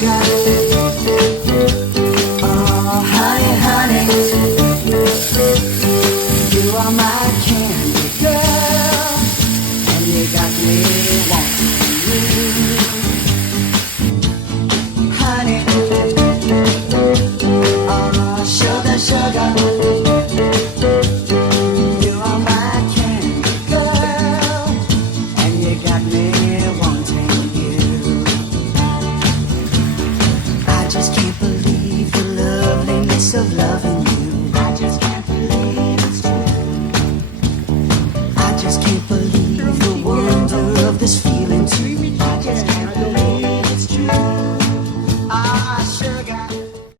sugar. Oh, honey, honey, you are my candy girl, and you got me wanting you. Honey, oh, sugar, sugar, you are my candy girl, and you got me wanting you. I just can't believe the loveliness of love.